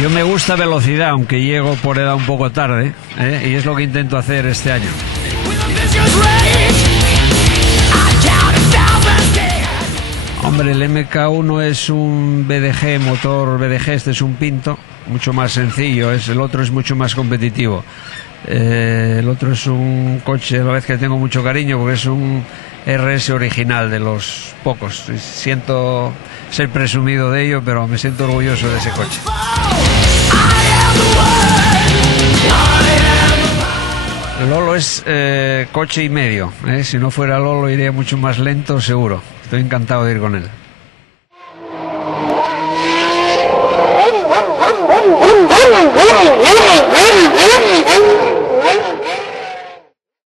Yo me gusta velocidad, aunque llego por edad un poco tarde, y es lo que intento hacer este año. Hombre, el MK1 es un BDG, motor BDG, este es un Pinto, mucho más sencillo, el otro es mucho más competitivo. El otro es un coche a la vez que tengo mucho cariño porque es un RS original, de los pocos. Siento ser presumido de ello, pero me siento orgulloso de ese coche. Lolo es coche y medio, si no fuera Lolo iría mucho más lento seguro. Estoy encantado de ir con él.